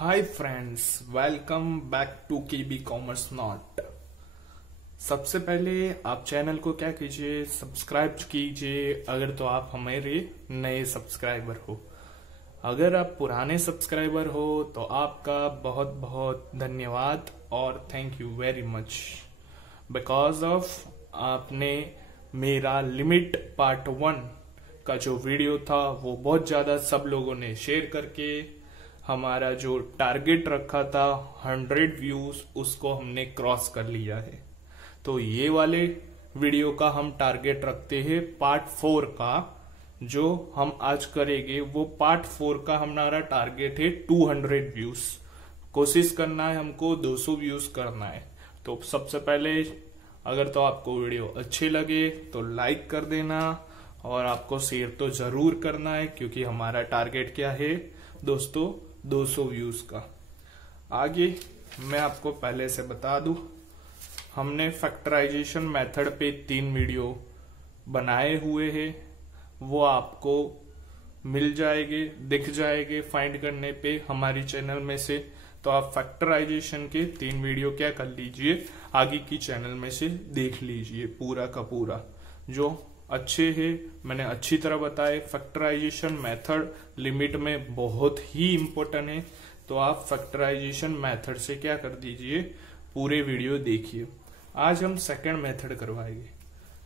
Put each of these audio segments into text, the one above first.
Hi friends, welcome back to KB commerce not. सबसे पहले आप चैनल को क्या कीजिए, सब्सक्राइब कीजिए अगर तो आप हमारे नए सब्सक्राइबर हो। अगर आप पुराने सब्सक्राइबर हो तो आपका बहुत बहुत धन्यवाद और thank you very much, because of आपने मेरा लिमिट पार्ट 1 का जो वीडियो था वो बहुत ज्यादा सब लोगों ने शेयर करके हमारा जो टारगेट रखा था 100 व्यूज उसको हमने क्रॉस कर लिया है। तो ये वाले वीडियो का हम टारगेट रखते हैं पार्ट 4 का, जो हम आज करेंगे वो पार्ट 4 का हमारा टारगेट है 200 व्यूज। कोशिश करना है हमको 200 व्यूज करना है। तो सबसे पहले अगर तो आपको वीडियो अच्छे लगे तो लाइक कर देना और आपको शेयर तो जरूर करना है, क्योंकि हमारा टारगेट क्या है दोस्तों, 200 व्यूज का। आगे मैं आपको पहले से बता दूं, हमने फैक्टराइजेशन मेथड पे 3 वीडियो बनाए हुए हैं, वो आपको मिल जाएंगे, दिख जाएंगे फाइंड करने पे हमारी चैनल में से। तो आप फैक्टराइजेशन के 3 वीडियो क्या कर लीजिए, आगे की चैनल में से देख लीजिए पूरा का पूरा, जो अच्छे है मैंने अच्छी तरह बताए। फैक्टराइजेशन मेथड लिमिट में बहुत ही इंपॉर्टेंट है, तो आप फैक्टराइजेशन मेथड से क्या कर दीजिए, पूरे वीडियो देखिए। आज हम सेकंड मेथड करवाएंगे,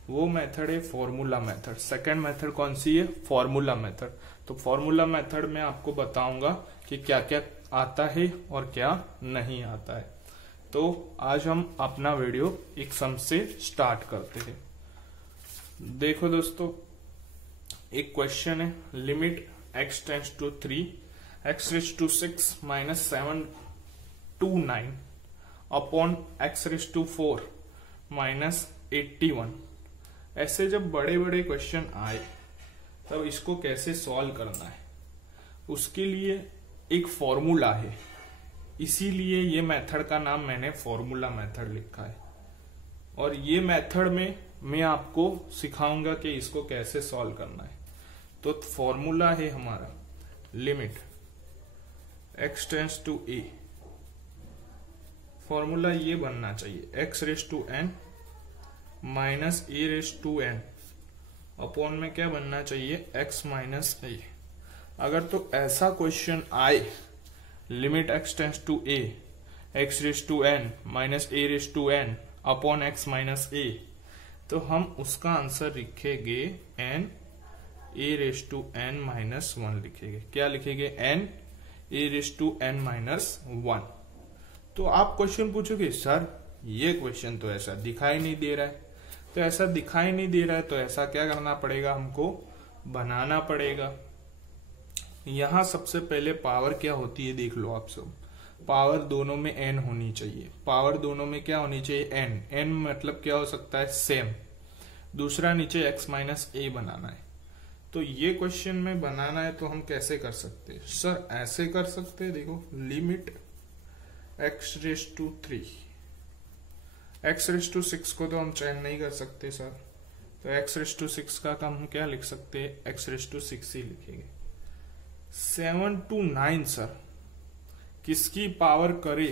वो मेथड है फॉर्मूला मेथड। सेकंड मेथड कौन सी है, फॉर्मूला मेथड। तो फॉर्मूला मेथड में आपको बताऊंगा कि क्या क्या आता है और क्या नहीं आता है। तो आज हम अपना वीडियो एक सम से स्टार्ट करते हैं। देखो दोस्तों, एक क्वेश्चन है, limit x tends to 3 x raise to 6 minus 7 to 9 upon x raise to 4 minus 81। ऐसे जब बड़े बड़े क्वेश्चन आए तब इसको कैसे सॉल्व करना है, उसके लिए एक फॉर्मूला है, इसीलिए ये मेथड का नाम मैंने फॉर्मूला मेथड लिखा है। और ये मेथड में मैं आपको सिखाऊंगा कि इसको कैसे सॉल्व करना है। तो फॉर्मूला है हमारा limit x tends to a, formula ये बनना चाहिए x raise to n minus a raise to n upon में क्या बनना चाहिए x माइनस a। अगर तो ऐसा क्वेश्चन आए, limit x tends to a x raise to n minus a raise to n upon x minus a, तो हम उसका आंसर लिखेंगे n a raise to n minus 1 लिखेंगे। क्या लिखेंगे, n a raise to n minus 1। तो आप question पूछोगे सर ये क्वेश्चन तो ऐसा दिखाई नहीं दे रहा है, तो ऐसा दिखाई नहीं दे रहा है तो ऐसा क्या करना पड़ेगा, हमको बनाना पड़ेगा। यहां सबसे पहले पावर क्या होती है देख लो आप सब, पावर दोनों में n होनी चाहिए। पावर दोनों में क्या होनी चाहिए, n। n मतलब क्या हो सकता है, सेम। दूसरा नीचे x माइनस a बनाना है। तो ये क्वेश्चन में बनाना है तो हम कैसे कर सकते हैं, सर ऐसे कर सकते हैं। देखो limit x raise to 3, x raise to 6 को तो हम चेंज नहीं कर सकते सर, तो x रेज टू 6 का हम क्या लिख सकते हैं, x रेज टू 6 ही लिखेंगे। 7 टू 9 सर किसकी पावर करे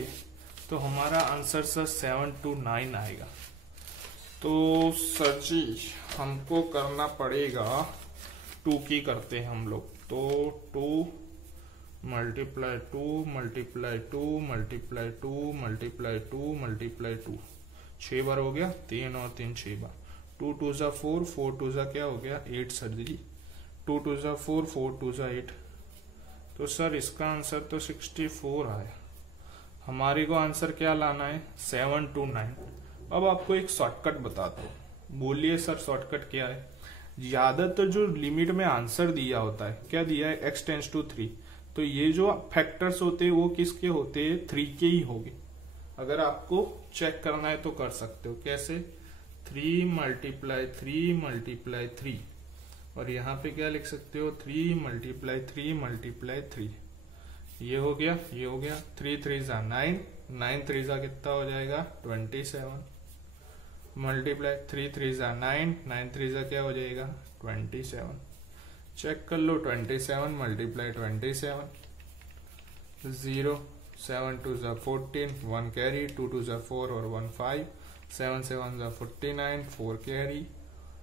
तो हमारा आंसर सर 7 टू 9 आएगा। तो सर जी हमको करना पड़ेगा 2 की करते हैं हम लोग, तो 2 multiply 2 multiply 2 multiply 2 multiply 2 multiply 2, 6 बार हो गया, 3 और 3 6 बार। 2 2 जा 4, 4 2 जा क्या हो गया 8 सर जी, 2 2 जा 4, 4 2 जा 8। तो सर इसका आंसर तो 64 आया। हमारे को आंसर क्या लाना है, 7 टू 9। अब आपको एक शॉर्टकट बताता हूँ, बोलिए सर शॉर्टकट क्या है। ज्यादातर जो लिमिट में आंसर दिया होता है, क्या दिया है, x टेंड्स टू 3, तो ये जो फैक्टर्स होते हैं वो किसके होते हैं, 3 के ही होंगे। अगर आपको चेक करना है तो कर सकते हो, कैसे, 3 मल्टीप्लाई 3 मल्टीप्लाई 3, और यहाँ पे क्या लिख सकते हो, 3 मल्टीप्लाई 3 मल्टीप्लाई 3। ये हो गया, ये हो गया, 3 3 जा 9, 9 3 जा कितना हो जाएगा 27, मल्टीप्लाई 3 3 जा 9, 9 3 जा क्या हो जाएगा 27। चेक कर लो, 27 मल्टीप्लाई 27, 0 7 2 जा 14, 1 कैरी, 2 2 जा 4 और 1 5, 7 7 जा 49, 4 कैरी,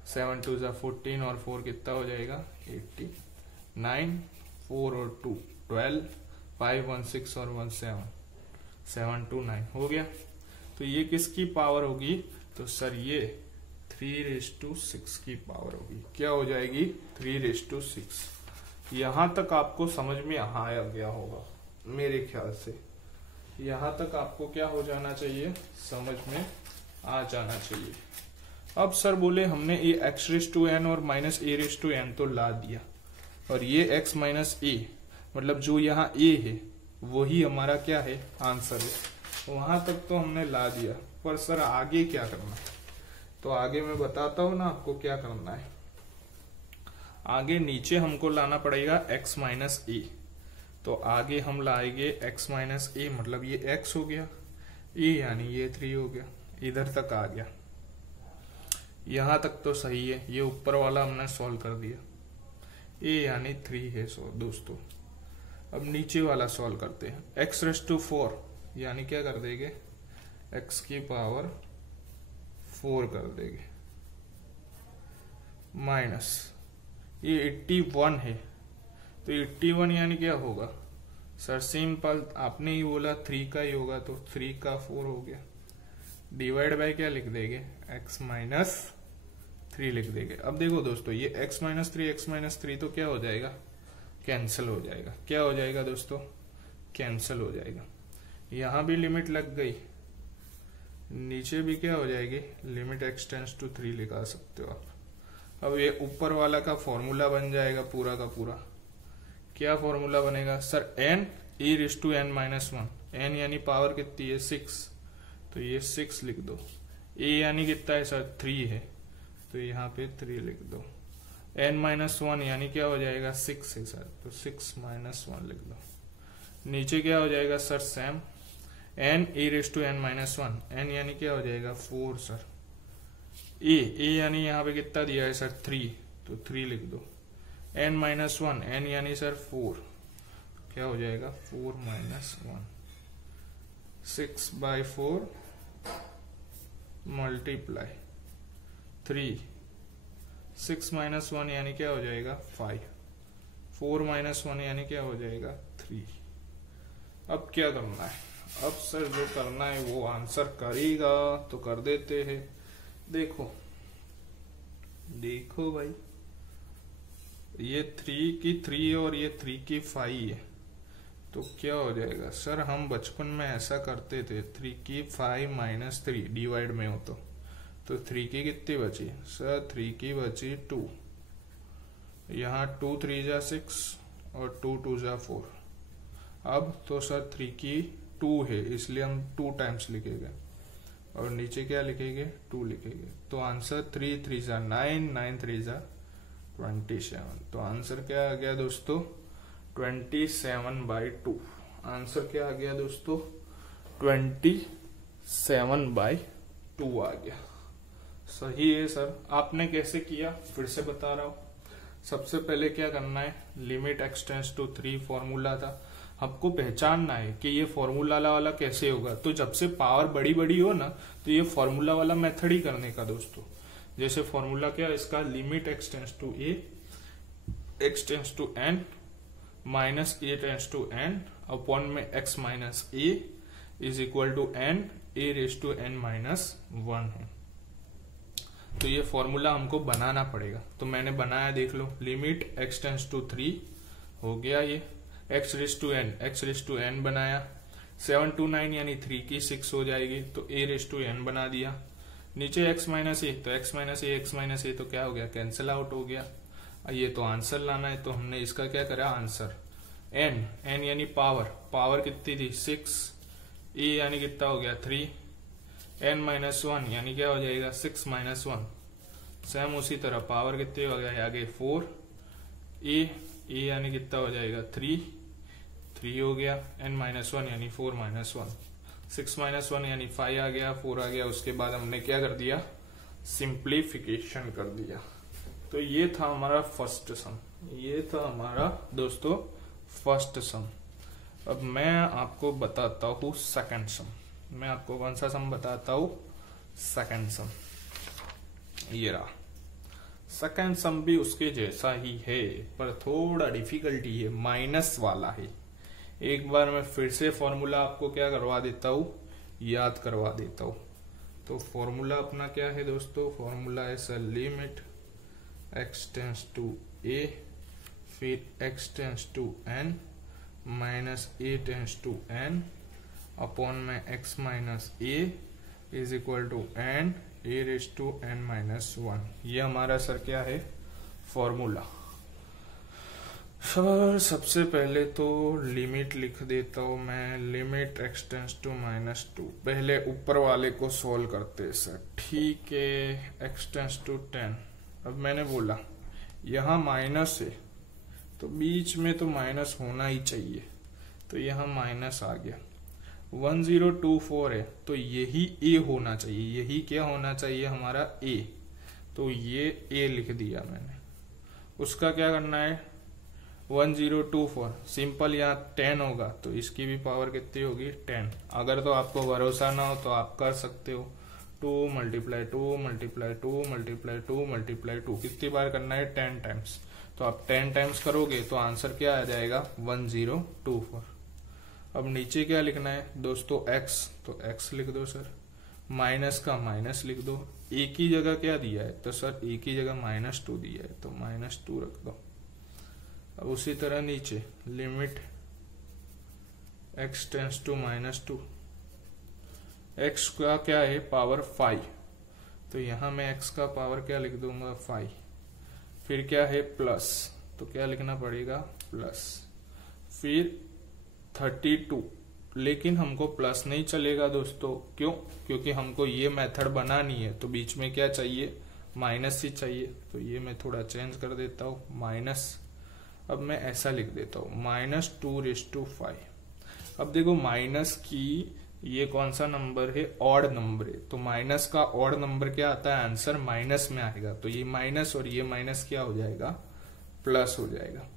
7 2 जा 14 और 4 कितना हो जाएगा 89, 4 और 2 12, 5 1 6 और 1 7, 7 2 9 हो गया। तो ये किसकी पावर होगी? तो सर ये 3:6 की पावर होगी। क्या हो जाएगी? 3:6। यहां तक आपको समझ में आ गया होगा मेरे ख्याल से। यहां तक आपको क्या हो जाना चाहिए? समझ में आ जाना चाहिए। अब सर बोले हमने ये x⁻n और -a⁻n तो ला दिया, और ये x - a मतलब जो यहाँ a है वही हमारा क्या है? आंसर है। वहां तक तो हमने ला दिया, पर सर आगे क्या करना है? तो आगे मैं बताता हूं ना आपको क्या करना है। आगे नीचे हमको लाना पड़ेगा x - a। तो आगे हम लाएंगे x - a, मतलब ये x हो गया, a यानी ये 3 हो गया, इधर तक आ गया। यहां तक तो सही है, ये ऊपर वाला हमने सॉल्व कर दिया, a यानी 3 है दोस्तों। अब नीचे वाला सॉल्व करते हैं। x⁴ यानी क्या कर देंगे? x की पावर 4 कर देंगे, माइनस ये 81 है, तो 81 यानी क्या होगा? सर सिंपल, आपने ही बोला 3 का ही होगा, तो 3 का 4 हो गया। डिवाइड बाय क्या लिख देंगे? x - 3 लिख देंगे। अब देखो दोस्तों, ये x - 3 तो क्या हो जाएगा? कैंसिल हो जाएगा। क्या हो जाएगा दोस्तों? कैंसिल हो जाएगा। यहां भी लिमिट लग गई, नीचे भी क्या हो जाएगी? लिमिट x → 3 लिखा सकते हो आप। अब ये ऊपर वाला का फॉर्मूला बन जाएगा पूरा का पूरा। क्या फॉर्मूला बनेगा? सर n e⁻n - 1, n यानी पावर कितनी है? 6, तो ये 6 लिख दो। a यानी कितना है सर? 3 है, तो यहाँ पे 3 लिख दो। n - 1 यानी क्या हो जाएगा? 6 है सर, तो 6 - 1 लिख दो। नीचे क्या हो जाएगा sir? Same n e⁻n - 1, n यानी क्या हो जाएगा? 4 सर। a यानी यहाँ पे कितना दिया है सर? 3, तो 3 लिख दो। n - 1, n यानी सर 4, क्या हो जाएगा? 4 - 1, 6/4 मल्टीप्लाई 3, 6 - 1 यानी क्या हो जाएगा? 5, 4 - 1 यानी क्या हो जाएगा? 3। अब क्या करना है? अब सर जो करना है वो आंसर करेगा, तो कर देते हैं। देखो भाई, ये 3 की 3 और ये 3 की 5 है, तो क्या हो जाएगा? सर हम बचपन में ऐसा करते थे, 3 की 5 - 3 डिवाइड में हो तो 3 की कितनी बची? सर 3 की बची 2, यहाँ 2 3 जा 6 और 2 2 जा 4। अब तो सर 3 की 2 है, इसलिए हम 2 टाइम्स लिखेंगे, और नीचे क्या लिखेंगे? 2 लिखेंगे। तो आंसर 3 3 जा 9, 9 3 जा 27। तो आंसर क्या आ गया दोस्तों? 27/2। आंसर क्या आ गया दोस्तों? 27/2 आ गया। सही है सर। आपने कैसे किया? फिर से बता रहा हूं। सबसे पहले क्या करना है? लिमिट x → 3 फॉर्मूला था, आपको पहचानना है कि ये फॉर्मूला वाला कैसे होगा। तो जब से पावर बड़ी बड़ी हो ना, तो ये फॉर्मूला वाला मेथड ही करने का दोस्तों। जैसे फॉर्मूला क्या है इसका? Limit x → a, x → n minus a → n upon में x - a is equal to n a⁻n - 1 है। तो ये फॉर्मूला हमको बनाना पड़ेगा, तो मैंने बनाया, देख लो। लिमिट x → 3 हो गया, ये x⁻n बनाया। 7 2 9 यानी 3 की 6 हो जाएगी, तो a⁻n बना दिया। नीचे x - a, तो x - a तो क्या हो गया? कैंसिल आउट हो गया। ये तो आंसर लाना है, तो हमने इसका क्या करा? आंसर n यानी पावर कितनी थी? 6, a यानी कितना हो गया? 3, n - 1 यानी क्या हो जाएगा? 6 - 1। सेम उसी तरह पावर कितनी हो गया? आगे 4, a यानी कितना हो जाएगा? 3 हो गया। n - 1 यानी 4 - 1, 6 - 1 यानी 5 आ गया, 4 आ गया। उसके बाद हमने क्या कर दिया? सिंप्लीफिकेशन कर दिया। तो ये था हमारा फर्स्ट सम, ये था हमारा दोस्तों फर्स्ट सम। अब मैं आपको बताता हूँ सेकंड सम। मैं आपको कौन सा सम बताता हूँ? सेकंड सम। ये रहा सेकंड सम, भी उसके जैसा ही है पर थोड़ा डिफिकल्टी है, माइनस वाला है। एक बार मैं फिर से फॉर्मूला आपको क्या करवा देता हूँ, याद करवा देता हूँ। तो फॉर्मूला अपना क्या है दोस्तों? फॉर्मूला है sir limit x tends to a, फिर x tends to n minus a tends to n upon में x minus a is equal to n a raise to n minus 1। ये हमारा सर क्या है? फॉर्मूला। सर सबसे पहले तो limit लिख देता हूं मैं, limit x tends to minus 2। पहले ऊपर वाले को सोल्व करते हैं सर। ठीक है, x टेंस टू 10। अब मैंने बोला यहाँ माइनस है तो बीच में तो माइनस होना ही चाहिए, तो यहाँ माइनस आ गया। 1024 है तो यही a होना चाहिए, यही क्या होना चाहिए? हमारा a। तो ये a लिख दिया मैंने। उसका क्या करना है? 1024 सिंपल, यहाँ 10 होगा तो इसकी भी पावर कितनी होगी? 10। अगर तो आपको भरोसा ना हो तो आप कर सकते हो 2 मल्टीप्लाई 2 मल्टीप्लाई 2 मल्टीप्लाई 2 मल्टीप्लाई 2। कितनी बार करना है? 10 टाइम्स। तो आप 10 टाइम्स करोगे तो आंसर क्या आ जाएगा? 1024। अब नीचे क्या लिखना है दोस्तों? x, तो x लिख दो सर। माइनस का माइनस लिख दो। a की जगह क्या दिया है? तो सर a की जगह -2 दिया है तो -2 रख दो। अब उसी तरह नीचे limit x tends to -2, x का क्या है? पावर 5, तो यहां मैं x का पावर क्या लिख दूंगा? 5। फिर क्या है? प्लस, तो क्या लिखना पड़ेगा? प्लस। फिर 32, लेकिन हमको प्लस नहीं चलेगा दोस्तों। क्यों? क्योंकि हमको ये मेथड बनानी है तो बीच में क्या चाहिए? माइनस ही चाहिए। तो ये मैं थोड़ा चेंज कर देता हूं, माइनस। अब मैं ऐसा लिख देता हूं -2⁵5। अब देखो माइनस की ये कौन सा नंबर है? ऑड नंबर है, तो माइनस का ऑड नंबर क्या आता है? आंसर माइनस में आएगा। तो ये माइनस और ये माइनस क्या हो जाएगा? प्लस हो जाएगा।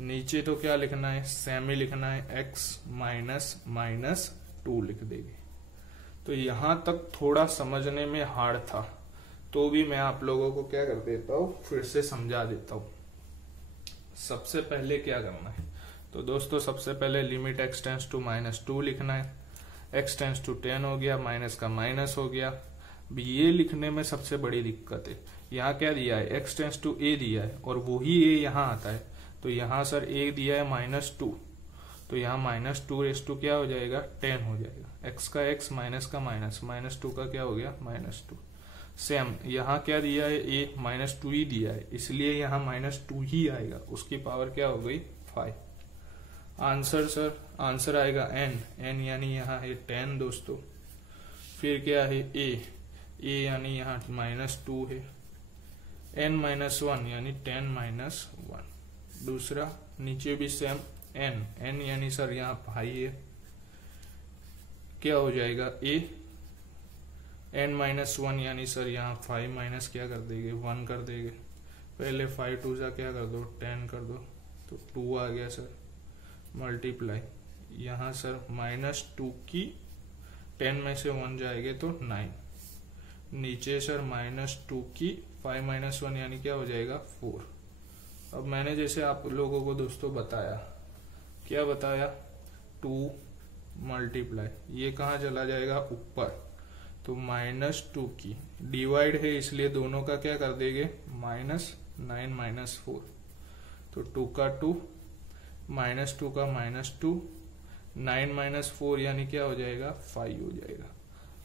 नीचे तो क्या लिखना है? सेम ही लिखना है, x माइनस -2 लिख देंगे। तो यहां तक थोड़ा समझने में हार्ड था, तो भी मैं आप लोगों को क्या कर देता हूं, फिर से समझा देता हूं। सबसे पहले क्या करना है? तो दोस्तों सबसे पहले लिमिट x टेंस टू -2 लिखना है। x टेंस टू 10 हो गया, माइनस का माइनस हो गया। अब ये लिखने में सबसे बड़ी दिक्कत है, यहाँ क्या दिया है? x टेंस टू a दिया है और वही a यहाँ आता है। तो यहाँ सर a दिया है -2, तो यहाँ -2 क्या हो जाएगा? 10 हो जाएगा। x का x माइनस का माइनस, -2 का क्या हो गया? -2। सेम यहाँ क्या दिया है? a -2 ही दिया है, इसलिए यहाँ -2 ही आएगा। उसकी पावर क्या हो गई? 5। आंसर सर, आंसर आएगा n यानी यहाँ है 10 दोस्तों। फिर क्या है? a यानी यहाँ -2 है। n-1 यानी 10 - 1। दूसरा नीचे भी सेम n यानी सर यहाँ भाई है, क्या हो जाएगा? a n-1 यानी सर यहाँ 5 माइनस क्या कर देंगे? 1 कर देंगे। पहले 5 2 जा क्या कर दो? 10 कर दो, तो 2 आ गया सर। मल्टीप्लाई यहाँ सर -2 की 10 में से 1 जाएंगे तो 9। नीचे सर -2 की 5 - 1 यानी क्या हो जाएगा? 4। अब मैंने जैसे आप लोगों को दोस्तों बताया, क्या बताया? 2 मल्टीप्लाई, ये कहाँ चला जाएगा? ऊपर। तो -2 की डिवाइड है इसलिए दोनों का क्या कर देंगे? -9 - 4। तो 2 का 2, -2 का -2, 9 - 4 यानी क्या हो जाएगा? 5 हो जाएगा।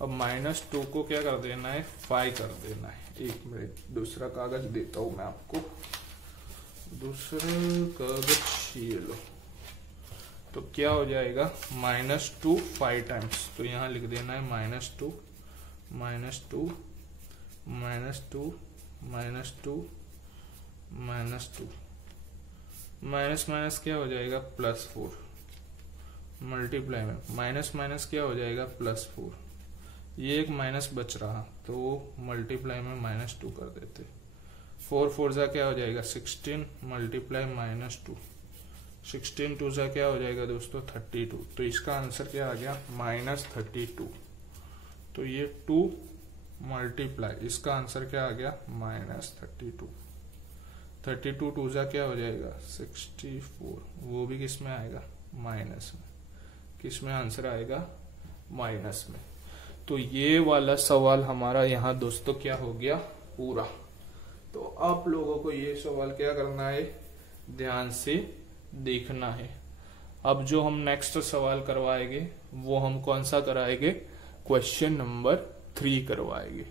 अब -2 को क्या कर देना है? 5 कर देना है। एक मिनट, दूसरा कागज देता हूं मैं आपको, दूसरा कागज ये लो। तो क्या हो जाएगा? -2 5 टाइम्स, तो यहाँ लिख देना है -2 -2 -2 -2 माइनस माइनस क्या हो जाएगा? +4। मल्टीप्लाई में माइनस माइनस क्या हो जाएगा? +4। ये एक माइनस बच रहा तो मल्टीप्लाई में -2 कर देते। 4 4 जा क्या हो जाएगा? 16 मल्टीप्लाई -2, 16 टू जा क्या हो जाएगा दोस्तों 32। तो इसका आंसर क्या आ गया -32। तो ये 2 मल्टीप्लाई, इसका आंसर क्या आ गया -32। 32 टू जा क्या हो जाएगा 64, वो भी किस में आएगा माइनस में। किस में आंसर आएगा माइनस में। तो ये वाला सवाल हमारा यहाँ दोस्तों क्या हो गया पूरा। तो आप लोगों को ये सवाल क्या करना है, ध्यान से देखना है। अब जो हम नेक्स्ट सवाल करवाएंगे वो हम कौन सा कराएंगे, क्वेश्चन नंबर 3 करवाएंगे।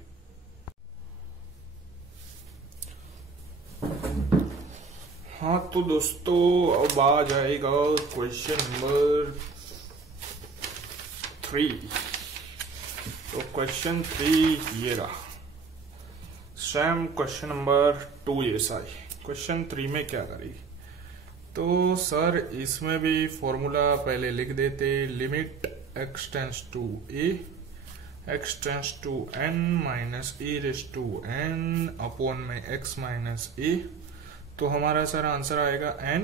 हाँ तो दोस्तों अब आ जाएगा क्वेश्चन नंबर 3। तो क्वेश्चन 3 ये रहा, सेम क्वेश्चन नंबर 2 जैसा है। क्वेश्चन 3 में क्या करेगी, तो सर इसमें भी फॉर्मूला पहले लिख देते, limit x tends to a, x tends to n minus a raise to n upon में x माइनस a। तो हमारा सर आंसर आएगा n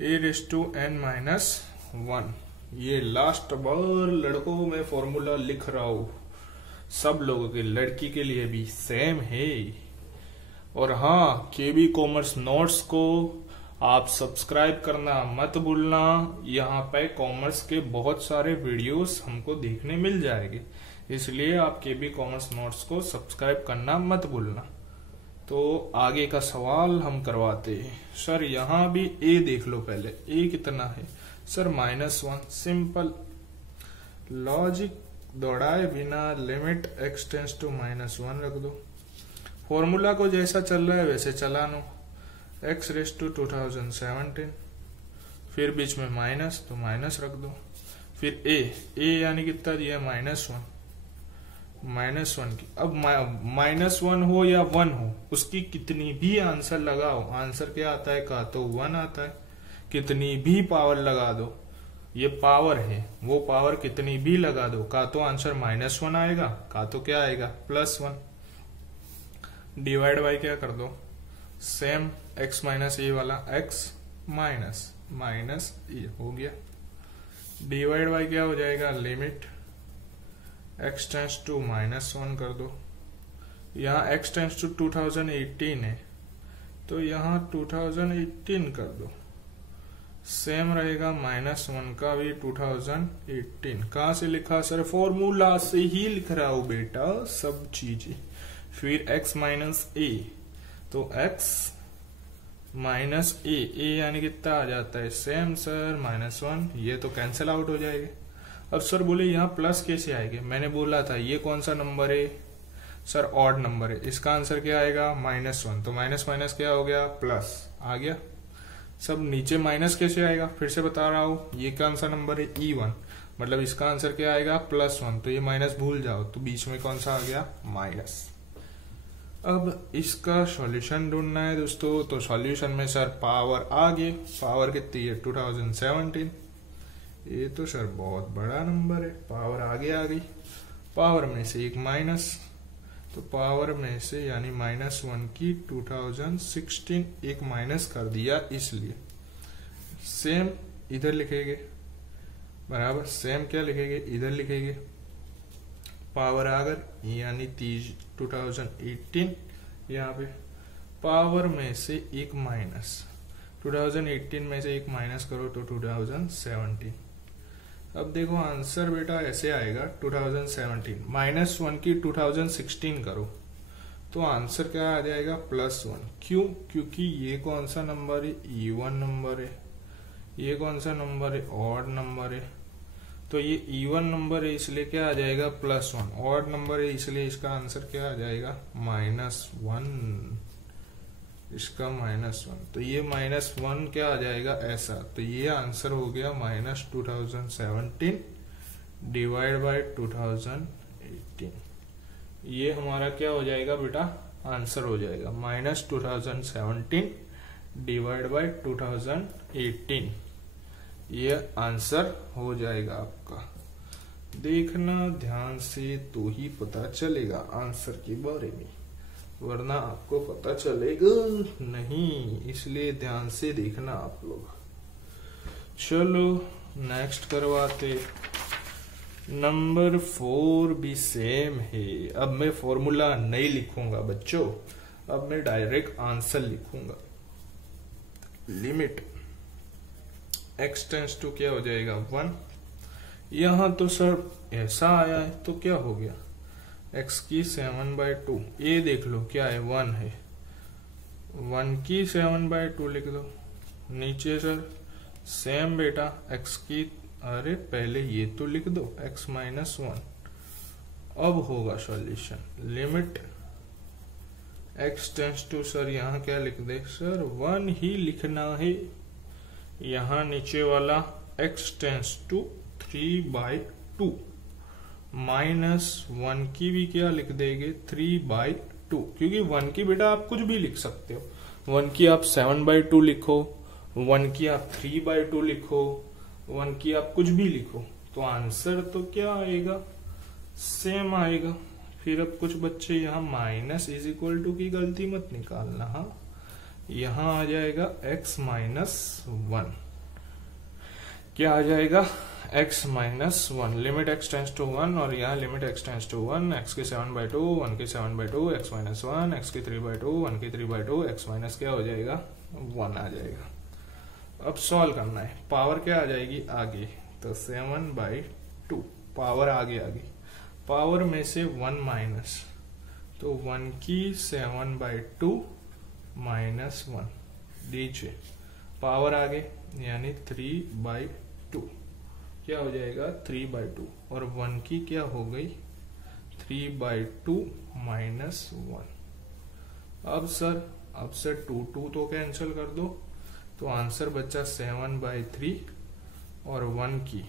a raise to n minus 1। ये लास्ट बार लड़कों में फॉर्मूला लिख रहा हूं, सब लोगों के, लड़की के लिए भी सेम है। और हाँ, केबी कॉमर्स नोट्स को आप सब्सक्राइब करना मत भूलना। यहाँ पे कॉमर्स के बहुत सारे वीडियोस हमको देखने मिल जाएंगे, इसलिए आप केबी कॉमर्स नोट्स को सब्सक्राइब करना मत भूलना। तो आगे का सवाल हम करवाते हैं। सर यहाँ भी ए देख लो पहले, ए कितना है सर -1। सिंपल लॉजिक दौड़ाए बिना लिमिट x टेंस टू -1 रख दो। फॉर्मूला को जैसा चल रहा है वैसे चला लो, x रेस टू 2017, फिर बीच में माइनस तो माइनस रख दो। फिर a यानी कितना दिया -1 की। अब -1 हो या 1 हो, उसकी कितनी भी आंसर लगाओ, आंसर क्या आता है, का तो 1 आता है। कितनी भी पावर लगा दो, ये पावर है, वो पावर कितनी भी लगा दो, का तो आंसर -1 आएगा, का तो क्या आएगा +1। डिवाइड बाय क्या कर दो, सेम x माइनस ए वाला, x माइनस ए हो गया। डिवाइड बाय क्या हो जाएगा, लिमिट x टेंस टू -1 कर दो। यहाँ x टेंस टू 2018 है, तो यहाँ 2018 कर दो। सेम रहेगा -1 का भी 2018। कहां से लिखा सर, फॉर्मूला से ही लिख रहा हूं बेटा सब चीजें। फिर x माइनस ए, तो x माइनस ए यानी कितना आ जाता है, सेम सर -1, ये तो कैंसिल आउट हो जाएगा। अब सर बोले यहाँ प्लस कैसे आएंगे, मैंने बोला था ये कौन सा नंबर है सर, ऑड नंबर है, इसका आंसर क्या आएगा -1। तो माइनस माइनस क्या हो गया, प्लस आ गया। सब नीचे माइनस कैसे आएगा, फिर से बता रहा हूं, ये कौन सा नंबर है E1, मतलब इसका आंसर क्या आएगा +1। तो ये माइनस भूल जाओ, तो बीच में कौन सा आ गया माइनस। अब इसका सॉल्यूशन ढूंढना है दोस्तों, तो सॉल्यूशन में सर पावर आगे, पावर कितनी है 2017। ये तो सर बहुत बड़ा नंबर है, पावर आगे आ गई, पावर में से एक माइनस, तो पावर में से यानी -1 की 2016 एक माइनस कर दिया, इसलिए सेम इधर लिखेंगे, बराबर सेम क्या लिखेंगे, इधर लिखेंगे पावर आगर यानी 2018, यहाँ पे पावर में से एक माइनस, 2018 में से एक माइनस करो तो 2017। अब देखो आंसर बेटा ऐसे आएगा 2017 -1 की 2016 करो तो आंसर क्या आ जाएगा +1। क्यों, क्योंकि ये कौन सा नंबर है, E1 नंबर है, ये कौन सा नंबर है, ऑड नंबर है, तो ये E1 नंबर है इसलिए क्या आ जाएगा +1, ऑड नंबर है इसलिए इसका आंसर क्या आ जाएगा -1, इसका -1, तो ये -1 क्या आ जाएगा ऐसा, तो ये आंसर हो गया -2017 डिवाइड बाय 2018। ये हमारा क्या हो जाएगा बेटा, आंसर हो जाएगा -2017 डिवाइड बाय 2018। ये आंसर हो जाएगा आपका, देखना ध्यान से तो ही पता चलेगा आंसर के बारे में, वरना आपको पता चलेगा नहीं, इसलिए ध्यान से देखना आप लोग। चलो नेक्स्ट करवाते। नंबर 4 भी सेम है। अब मैं फॉर्मूला नहीं लिखूंगा बच्चों, अब मैं डायरेक्ट आंसर लिखूंगा। लिमिट x टेंस टू क्या हो जाएगा 1। यहां तो सर ऐसा आया है तो क्या हो गया x की 7/2, ये देख लो क्या है 1 है, 1 की 7/2 लिख दो। नीचे सर सेम बेटा x की, अरे पहले ये तो लिख दो x माइनस 1। अब होगा solution. Limit x tends to, sir यहाँ क्या लिख दे सर 1 ही लिखना है। यहाँ नीचे वाला x टेंस टू 3/2 माइनस 1 की भी क्या लिख देंगे 3/2, क्योंकि 1 की बेटा आप कुछ भी लिख सकते हो। 1 की आप 7/2 लिखो, 1 की आप 3/2 लिखो, 1 की आप कुछ भी लिखो, तो आंसर तो क्या आएगा सेम आएगा। फिर अब कुछ बच्चे यहाँ माइनस इज इक्वल टू की गलती मत निकालना। हाँ, यहाँ आ जाएगा x माइनस 1, क्या आ जाएगा x minus 1। Limit x tends to 1 और यहाँ limit x tends to 1, x की 7/2, 1 की 7/2, x माइनस 1, x की 3/2, 1 की 3/2, x माइनस क्या हो जाएगा 1 आ जाएगा। अब सॉल्व करना है। पावर क्या आ जाएगी आगे, तो 7/2 पावर आगे आगे, पावर में से 1 माइनस, तो 1 की 7/2 माइनस 1 नीचे, पावर आगे यानी 3/2 क्या हो जाएगा 3/2, और 1 की क्या हो गई 3/2 माइनस 1। अब सर 2 तो कैंसिल कर दो, तो आंसर बचा 7/3 और 1 की,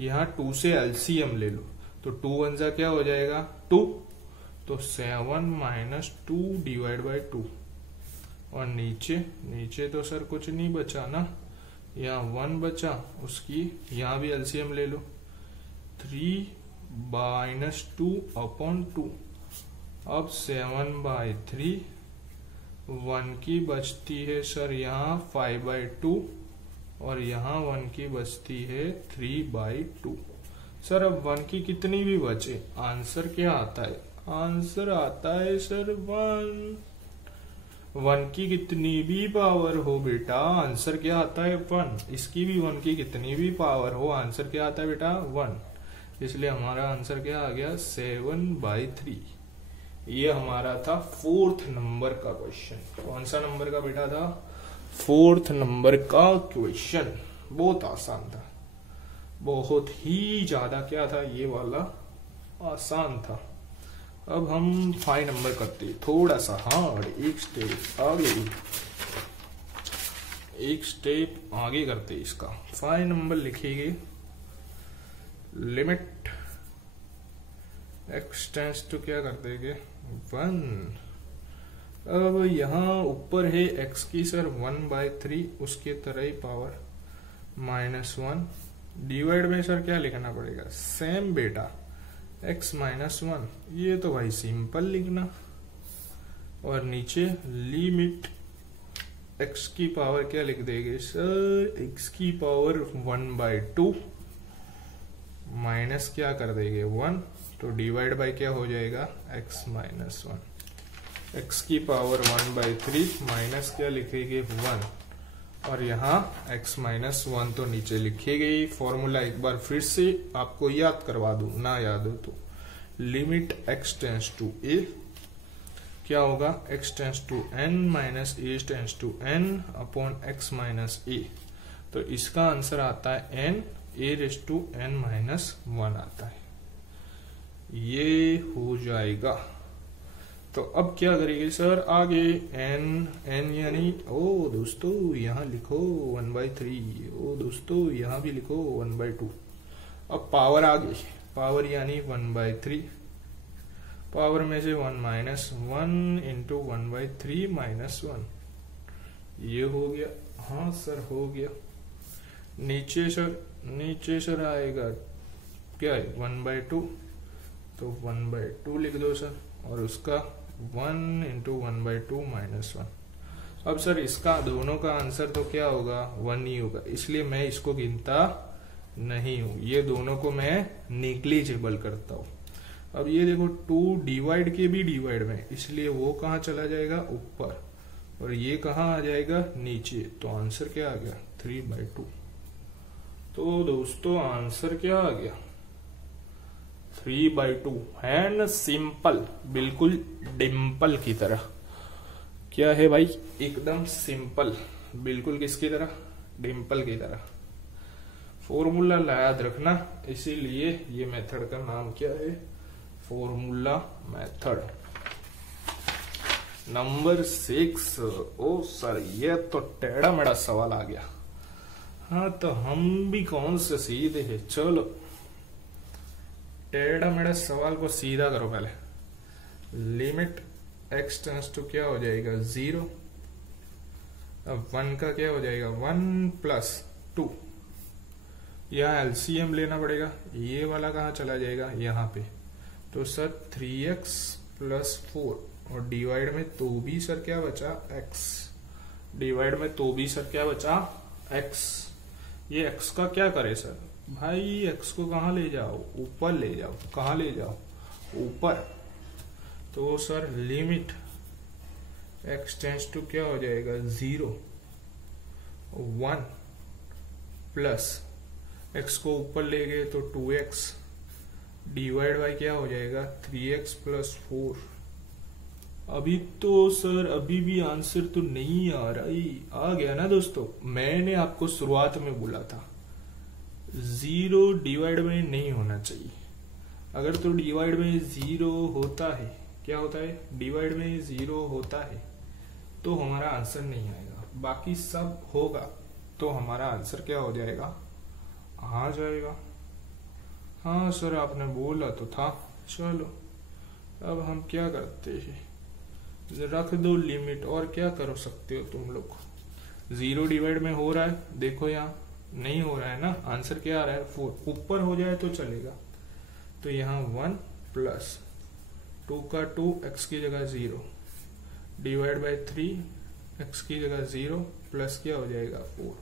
यहाँ 2 से एलसीएम ले लो, तो 2 1 जा क्या हो जाएगा 2, तो 7 माइनस 2 डिवाइड बाई 2, और नीचे तो सर कुछ नहीं बचा ना, यहाँ 1 बचा, उसकी यहाँ भी एलसीएम ले लो, 3 माइनस 2 अपॉन 2। अब 7/3, 1 की बचती है सर यहाँ 5/2, और यहाँ 1 की बचती है 3/2। सर अब 1 की कितनी भी बचे, आंसर क्या आता है, आंसर आता है सर 1 की कितनी भी पावर हो बेटा आंसर क्या आता है 1। इसकी भी 1 की कितनी भी पावर हो आंसर क्या आता है बेटा 1। इसलिए हमारा आंसर क्या आ गया 7/3। ये हमारा था 4th नंबर का क्वेश्चन। कौन सा नंबर का बेटा था 4th नंबर का क्वेश्चन। बहुत आसान था, बहुत ही ज्यादा क्या था ये वाला आसान था। अब हम 5 नंबर करते, थोड़ा सा हार्ड, एक स्टेप आगे करते इसका। 5 नंबर लिखेंगे लिमिट x टेंस टू क्या कर देंगे 1। अब यहाँ ऊपर है x की सर 1/3, उसके तरह ही पावर -1, डिवाइड में सर क्या लिखना पड़ेगा सेम बेटा x माइनस 1, ये तो भाई सिंपल लिखना, और नीचे लिमिट x की पावर क्या लिख देंगे सर x की पावर 1/2 माइनस क्या कर देंगे 1, तो डिवाइड बाय क्या हो जाएगा x माइनस 1। x की पावर 1/3 माइनस क्या लिखेंगे 1, और यहाँ x माइनस 1 तो नीचे लिखे गई। फॉर्मूला एक बार फिर से आपको याद करवा दूं, ना याद हो तो। Limit x tends to a क्या होगा x tends to n minus a tends to n upon x minus a, तो इसका आंसर आता है n a⁻n माइनस 1 आता है। ये हो जाएगा। तो अब क्या करेंगे सर आगे n यानी ओ दोस्तों यहाँ लिखो 1/3, ओ दोस्तों यहाँ भी लिखो 1/2। अब पावर आगे, पावर यानी 1/3, पावर में से 1 माइनस 1 इंटू 1/3 माइनस 1, ये हो गया। हाँ सर हो गया। नीचे सर आएगा क्या है 1/2, तो 1/2 लिख दो सर, और उसका 1 इंटू 1/2 माइनस 1। अब सर इसका दोनों का आंसर तो क्या होगा, 1 ही होगा, इसलिए मैं इसको गिनता नहीं हूं, ये दोनों को मैं नेग्लिजिबल करता हूं। अब ये देखो 2 डिवाइड के भी डिवाइड में, इसलिए वो कहाँ चला जाएगा, ऊपर, और ये कहाँ आ जाएगा, नीचे। तो आंसर क्या आ गया, 3/2। तो दोस्तों आंसर क्या आ गया, 3/2। एंड सिंपल, बिल्कुल डिम्पल की तरह। क्या है भाई, एकदम सिंपल, बिल्कुल किसकी तरह, डिम्पल की तरह। फॉर्मूला याद रखना, इसीलिए ये मेथड का नाम क्या है, फॉर्मूला मेथड। नंबर 6। ओ सर ये तो टेढ़ा मेढ़ा सवाल आ गया। हाँ तो हम भी कौन से सीधे हैं, चलो टेढ़ा मेढ़ा सवाल को सीधा करो पहले। लिमिट x टेंड्स टू क्या हो जाएगा, 0। अब 1 का क्या हो जाएगा, 1 + 2। यहाँ एलसीएम लेना पड़ेगा, ये वाला कहाँ चला जाएगा, यहाँ पे। तो सर 3x + 4, और डिवाइड में तो भी सर क्या बचा, x। डिवाइड में तो भी सर क्या बचा, x। ये x का क्या करे सर, भाई x को कहाँ ले जाओ, ऊपर ले जाओ। कहाँ ले जाओ, ऊपर। तो sir limit x tends to क्या हो जाएगा, 0, 1 प्लस x को ऊपर ले गए तो 2x, डिवाइड बाय क्या हो जाएगा, 3x + 4। अभी तो सर अभी भी आंसर तो नहीं आ रहा, आ गया ना दोस्तों। मैंने आपको शुरुआत में बोला था 0 डिवाइड में नहीं होना चाहिए। अगर तो डिवाइड में 0 होता है, क्या होता है, डिवाइड में 0 होता है तो हमारा आंसर नहीं आएगा। बाकी सब होगा तो हमारा आंसर क्या हो जाएगा, आ जाएगा। हाँ सर आपने बोला तो था। चलो अब हम क्या करते हैं, रख दो लिमिट, और क्या कर सकते हो तुम लोग। 0 डिवाइड में हो रहा है, देखो यहाँ नहीं हो रहा है ना, आंसर क्या आ रहा है, 4। ऊपर हो जाए तो चलेगा। तो यहाँ 1 + 2 का 2, x की जगह 0, डिवाइड बाय 3, x की जगह 0, प्लस क्या हो जाएगा, 4।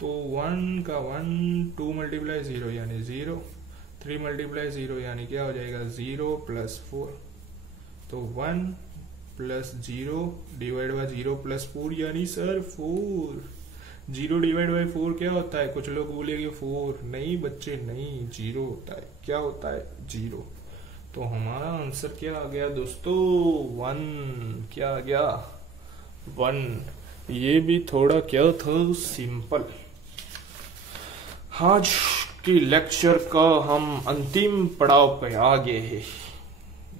तो 1 का 1, 2 × 0 यानी 0, 3 × 0 यानी क्या हो जाएगा, 0 + 4। तो 1 + 0 डिवाइड बाय 0 + 4 यानी सर 4। 0 डिवाइड बाय 4 क्या होता है, कुछ लोग बोलेंगे 4, नहीं बच्चे नहीं, 0 होता है। क्या होता है, 0। तो हमारा आंसर क्या आ गया दोस्तों, 1। क्या आ गया, 1। ये भी थोड़ा क्या था, सिंपल। आज की लेक्चर का हम अंतिम पड़ाव पे आ गए हैं,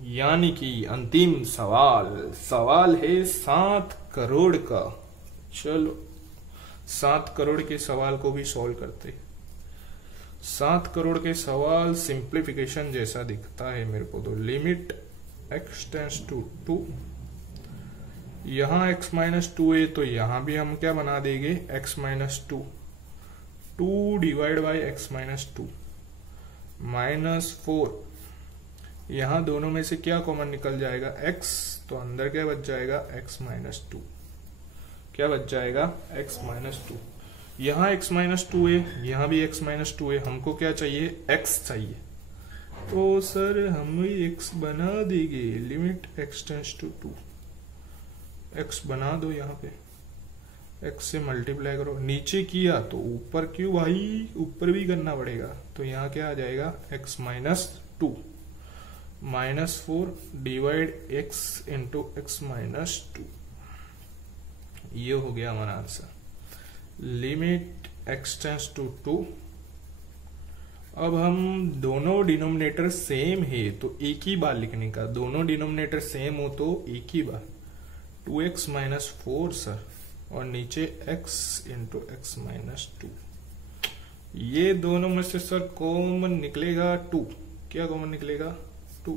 यानी कि अंतिम सवाल है 7 करोड़ का। चलो 7 करोड़ के सवाल को भी सॉल्व करते। 7 करोड़ के सवाल सिंप्लीफिकेशन जैसा दिखता है मेरे को। तो लिमिट x टेंड्स टू 2, यहां x - 2 है तो यहां भी हम क्या बना देंगे, x - 2। 2 divide by x - 2 -4। यहां दोनों में से क्या कॉमन निकल जाएगा, x। तो अंदर क्या बच जाएगा, x - 2। क्या बच जाएगा, x - 2। यहाँ x - 2 है, यहाँ भी x - 2 है, हमको क्या चाहिए, x चाहिए। तो सर हम x बना देंगे, limit x tends to 2। x बना दो, यहाँ पे x से मल्टीप्लाई करो। नीचे किया तो ऊपर क्यों भाई, ऊपर भी करना पड़ेगा। तो यहाँ क्या आ जाएगा, x - 2 -4 डिवाइड x × x - 2। ये हो गया हमारा answer. Limit x tends to 2। अब हम दोनों डिनोमिनेटर सेम है तो एक ही बार लिखने का, दोनों डिनोमिनेटर सेम हो तो एक ही बार। 2x - 4 सर, और नीचे x × x - 2। ये दोनों में से सर कॉमन निकलेगा 2। क्या कॉमन निकलेगा, 2।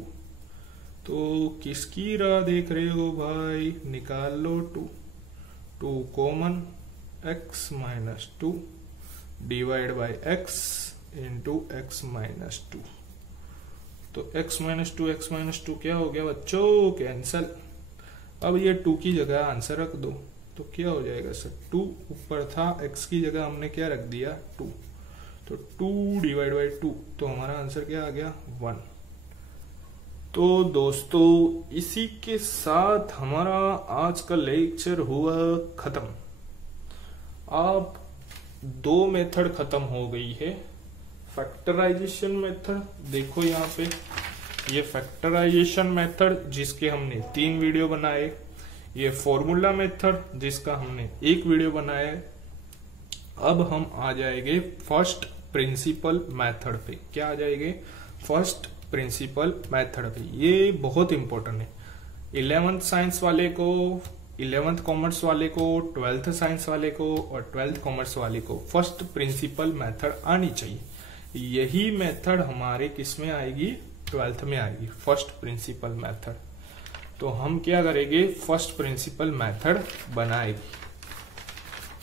तो किसकी राह देख रहे हो भाई, निकाल लो 2। 2 common, x - 2 divide by x × x - 2। तो x - 2 क्या हो गया बच्चों, कैंसल। अब ये 2 की जगह आंसर रख दो तो क्या हो जाएगा सर, 2 ऊपर था, x की जगह हमने क्या रख दिया 2, तो 2 डिवाइड बाई 2, तो हमारा आंसर क्या आ गया 1। तो दोस्तों इसी के साथ हमारा आज का लेक्चर हुआ खत्म। अब 2 मेथड खत्म हो गई है। फैक्टराइजेशन मेथड देखो यहाँ पे, ये फैक्टराइजेशन मेथड जिसके हमने 3 वीडियो बनाए, ये फॉर्मूला मेथड जिसका हमने 1 वीडियो बनाया है। अब हम आ जाएंगे फर्स्ट प्रिंसिपल मेथड पे। क्या आ जाएंगे, फर्स्ट प्रिंसिपल मेथड पे। ये बहुत इंपॉर्टेंट है 11th साइंस वाले को, 11th कॉमर्स वाले को, 12th साइंस वाले को और 12th कॉमर्स वाले को फर्स्ट प्रिंसिपल मेथड आनी चाहिए। यही मेथड हमारे किस में आएगी, 12th में आएगी, फर्स्ट प्रिंसिपल मेथड। तो हम क्या करेंगे, फर्स्ट प्रिंसिपल मेथड बनाएंगे।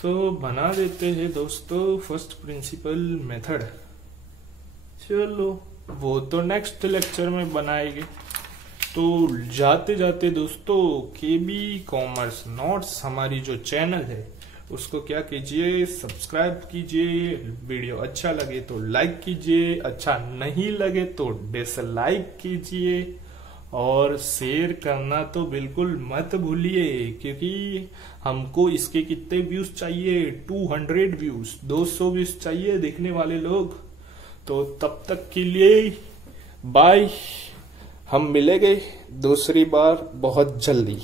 तो बना देते हैं दोस्तों फर्स्ट प्रिंसिपल मेथड। चलो वो तो नेक्स्ट लेक्चर में बनाएंगे। तो जाते जाते दोस्तों केबी कॉमर्स नोट्स हमारी जो चैनल है उसको क्या कीजिए, सब्सक्राइब कीजिए। वीडियो अच्छा लगे तो लाइक कीजिए, अच्छा नहीं लगे तो डिसलाइक कीजिए और शेयर करना तो बिल्कुल मत भूलिए, क्योंकि हमको इसके कितने व्यूज चाहिए, 200 व्यूज, 200 व्यूज चाहिए देखने वाले लोग। तो तब तक के लिए बाय, हम मिलेंगे दूसरी बार बहुत जल्दी।